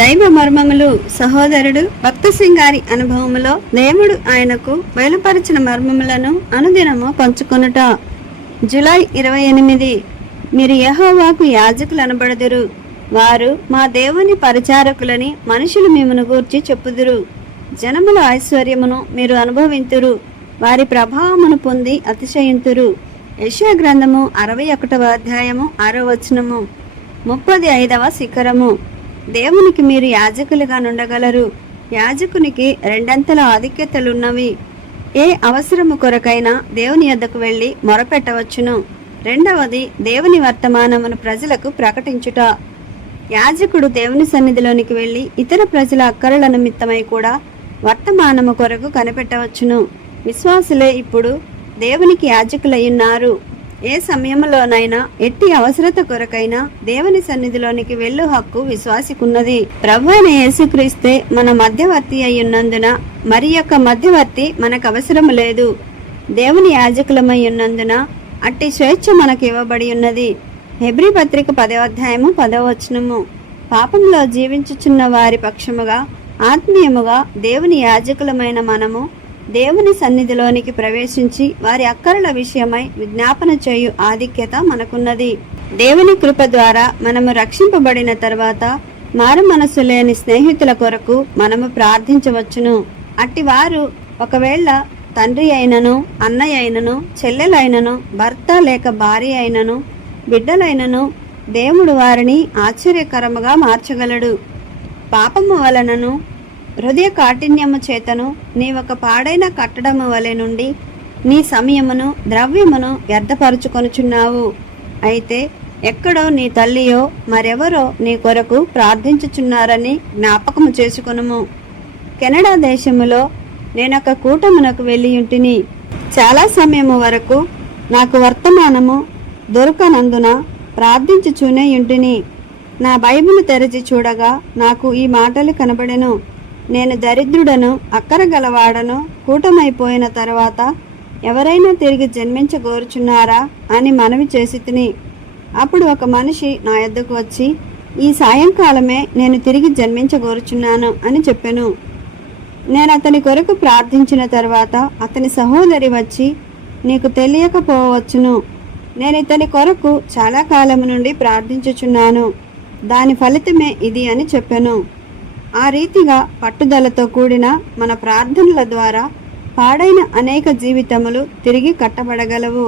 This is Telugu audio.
దైవ మర్మములు సహోదరుడు భక్త సింగారి అనుభవములో దేవుడు ఆయనకు బయలుపరిచిన మర్మములను అనుదినము పంచుకొనుట. జూలై 28. మీరు యెహోవాకు యాజకులు అనబడుదురు, వారు మా దేవుని పరిచారకులని మనుషులు మిమ్మును గూర్చి చెప్పుదురు. జనముల ఐశ్వర్యమును మీరు అనుభవింతురు, వారి ప్రభావమును పొంది అతిశయింతురు. యెషయా గ్రంథము 61వ అధ్యాయము 6వ వచనము. 35వ శిఖరము. దేవునికి మీరు యాజకులుగా నుండగలరు. యాజకునికి రెండంతల ఆధిక్యతలున్నవి. ఏ అవసరము కొరకైనా దేవుని యొద్దకు వెళ్ళి మొరపెట్టవచ్చును. రెండవది, దేవుని వర్తమానమును ప్రజలకు ప్రకటించుట. యాజకుడు దేవుని సన్నిధిలోనికి వెళ్ళి ఇతర ప్రజల అక్కరల నిమిత్తమై కూడా వర్తమానము కొరకు కనిపెట్టవచ్చును. విశ్వాసులే ఇప్పుడు దేవునికి యాజకులయ్యున్నారు. ఏ సమయంలోనైనా ఎట్టి అవసరత కొరకైనా దేవుని సన్నిధిలోనికి వెళ్ళు హక్కు విశ్వాసికున్నది. ప్రభువైన యేసుక్రీస్తే మన మధ్యవర్తి అయ్యున్నందున మరి యొక్క మధ్యవర్తి మనకు అవసరము లేదు. దేవుని యాజకులమై ఉన్నందున అట్టి స్వేచ్ఛ మనకు ఇవ్వబడి ఉన్నది. హెబ్రీ పత్రిక 10వ అధ్యాయము 10వ వచనము. పాపంలో జీవించుచున్న వారి పక్షముగా ఆత్మీయముగా దేవుని యాజకులమైన మనము దేవుని సన్నిధిలోనికి ప్రవేశించి వారి అక్కరల విషయమై విజ్ఞాపన చేయు ఆధిక్యత మనకున్నది. దేవుని కృప ద్వారా మనము రక్షింపబడిన తర్వాత మారు మనసు లేని స్నేహితుల కొరకు మనము ప్రార్థించవచ్చును. అట్టి వారు ఒకవేళ తండ్రి అయినను, అన్నయ్య అయినను, చెల్లెలైనను, భర్త లేక భార్య అయినను, బిడ్డలైనను దేవుడు వారిని ఆశ్చర్యకరముగా మార్చగలడు. పాపము వలనను హృదయ కాఠిన్యము చేతను నీవొక పాడైన కట్టడము వలె నుండి నీ సమయమును ద్రవ్యమును వ్యర్థపరుచుకొనుచున్నావు. అయితే ఎక్కడో నీ తల్లియో మరెవరో నీ కొరకు ప్రార్థించుచున్నారని జ్ఞాపకము చేసుకొనుము. కెనడా దేశములో నేనొక కూటమునకు వెళ్ళియుంటిని. చాలా సమయము వరకు నాకు వర్తమానము దొరకనందున ప్రార్థించుచూనే యుంటిని. నా బైబిలు తెరచి చూడగా నాకు ఈ మాటలు కనబడెను. నేను దరిద్రుడను, అక్కర గలవాడను, కూటమైపోయిన తర్వాత ఎవరైనా తిరిగి జన్మించగోరుచున్నారా అని మనవి చేసి తిని. అప్పుడు ఒక మనిషి నా యొద్దకు వచ్చి, ఈ సాయంకాలమే నేను తిరిగి జన్మించగోరుచున్నాను అని చెప్పెను. నేను అతని కొరకు ప్రార్థించిన తర్వాత అతని సహోదరి వచ్చి, నీకు తెలియకపోవచ్చును, నేను ఇతని కొరకు చాలా కాలము నుండి ప్రార్థించుచున్నాను, దాని ఫలితమే ఇది అని చెప్పెను. ఆ రీతిగా పట్టుదలతో కూడిన మన ప్రార్థనల ద్వారా పాడైన అనేక జీవితములు తిరిగి కట్టబడగలవు.